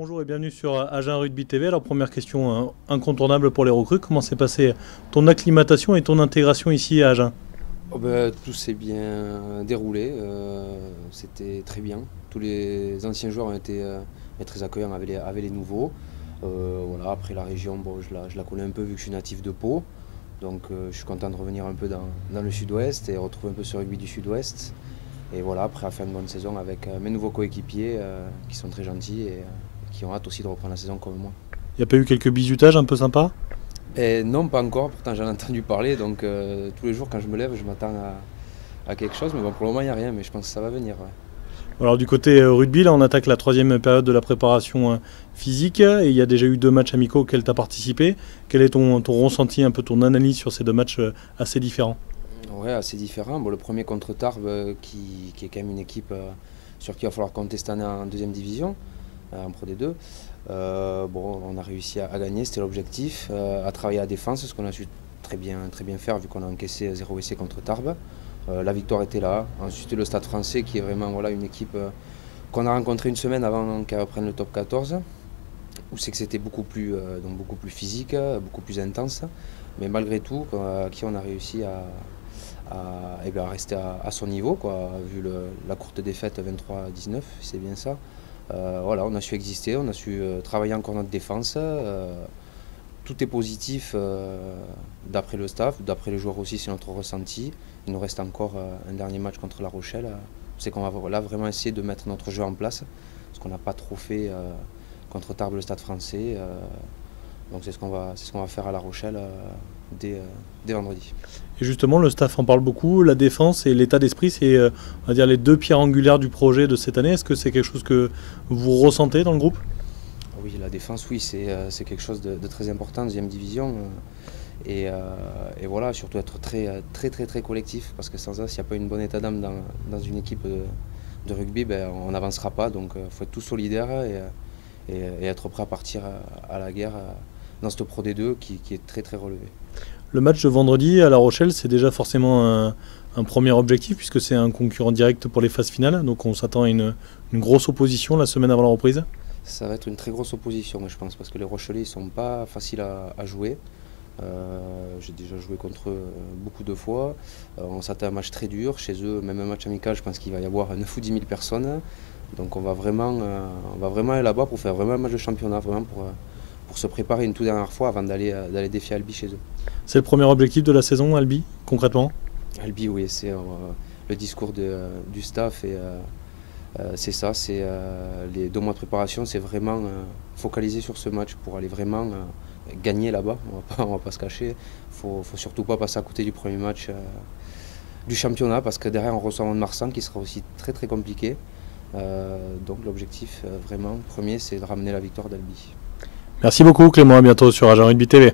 Bonjour et bienvenue sur Agen Rugby TV. Alors première question incontournable pour les recrues, comment s'est passée ton acclimatation et ton intégration ici à Agen? Tout s'est bien déroulé, c'était très bien. Tous les anciens joueurs ont été très accueillants avec les nouveaux. Voilà, après la région, bon, je la connais un peu vu que je suis natif de Pau. Donc je suis content de revenir un peu dans le sud-ouest et retrouver un peu ce rugby du sud-ouest. Et voilà, après à faire une bonne saison avec mes nouveaux coéquipiers qui sont très gentils et qui ont hâte aussi de reprendre la saison comme moi. Il n'y a pas eu quelques bizutages un peu sympas? Et non, pas encore, pourtant j'en ai entendu parler, donc tous les jours quand je me lève, je m'attends à quelque chose, mais bon, pour le moment il n'y a rien, mais je pense que ça va venir. Ouais. Alors du côté rugby, là on attaque la troisième période de la préparation physique et il y a déjà eu 2 matchs amicaux auxquels tu as participé. Quel est ton ressenti, un peu ton analyse sur ces 2 matchs assez différents? Ouais, assez différent. Bon, le premier contre Tarbes, qui est quand même une équipe sur qui il va falloir compter cette année en deuxième division, en Pro D2. Bon, on a réussi à gagner, c'était l'objectif, à travailler à la défense, ce qu'on a su très bien faire vu qu'on a encaissé 0 essai contre Tarbes. La victoire était là. Ensuite, le Stade Français qui est vraiment voilà, une équipe qu'on a rencontrée une semaine avant qu'elle reprenne le top 14, où c'est que c'était beaucoup plus physique, beaucoup plus intense. Mais malgré tout, à qui on a réussi à rester à son niveau, quoi, vu la courte défaite 23-19, c'est bien ça. Voilà, on a su exister, on a su travailler encore notre défense. Tout est positif d'après le staff, d'après les joueurs aussi, c'est notre ressenti. Il nous reste encore un dernier match contre La Rochelle. C'est qu'on va là vraiment essayer de mettre notre jeu en place, ce qu'on n'a pas trop fait contre Tarbes, le Stade Français. Donc c'est ce qu'on va faire à La Rochelle dès vendredi. Et justement, le staff en parle beaucoup, la défense et l'état d'esprit, c'est on va dire les 2 pierres angulaires du projet de cette année. Est-ce que c'est quelque chose que vous ressentez dans le groupe? Oui, la défense, oui, c'est quelque chose de très important, deuxième division. Et voilà, surtout être très collectif, parce que sans ça, s'il n'y a pas une bonne état d'âme dans une équipe de rugby, ben, on n'avancera pas. Donc il faut être tous solidaires et être prêt à partir à la guerre dans cette Pro D2 qui est très relevé. Le match de vendredi à La Rochelle, c'est déjà forcément un premier objectif puisque c'est un concurrent direct pour les phases finales. Donc on s'attend à une grosse opposition la semaine avant la reprise. Ça va être une très grosse opposition, je pense, parce que les Rochelais ne sont pas faciles à jouer. J'ai déjà joué contre eux beaucoup de fois. On s'attend à un match très dur. Chez eux, même un match amical, je pense qu'il va y avoir 9 ou 10 000 personnes. Donc on va vraiment aller là-bas pour faire vraiment un match de championnat, vraiment pour se préparer une toute dernière fois avant d'aller défier Albi chez eux. C'est le premier objectif de la saison, Albi, concrètement? Albi, oui, c'est le discours du staff et c'est ça, c'est les 2 mois de préparation, c'est vraiment focaliser sur ce match pour aller vraiment gagner là-bas, on va pas se cacher. Faut surtout pas passer à côté du premier match du championnat parce que derrière on reçoit Mont-de-Marsan qui sera aussi très compliqué. Donc l'objectif vraiment premier c'est de ramener la victoire d'Albi. Merci beaucoup Clément, à bientôt sur Agen Rugby TV.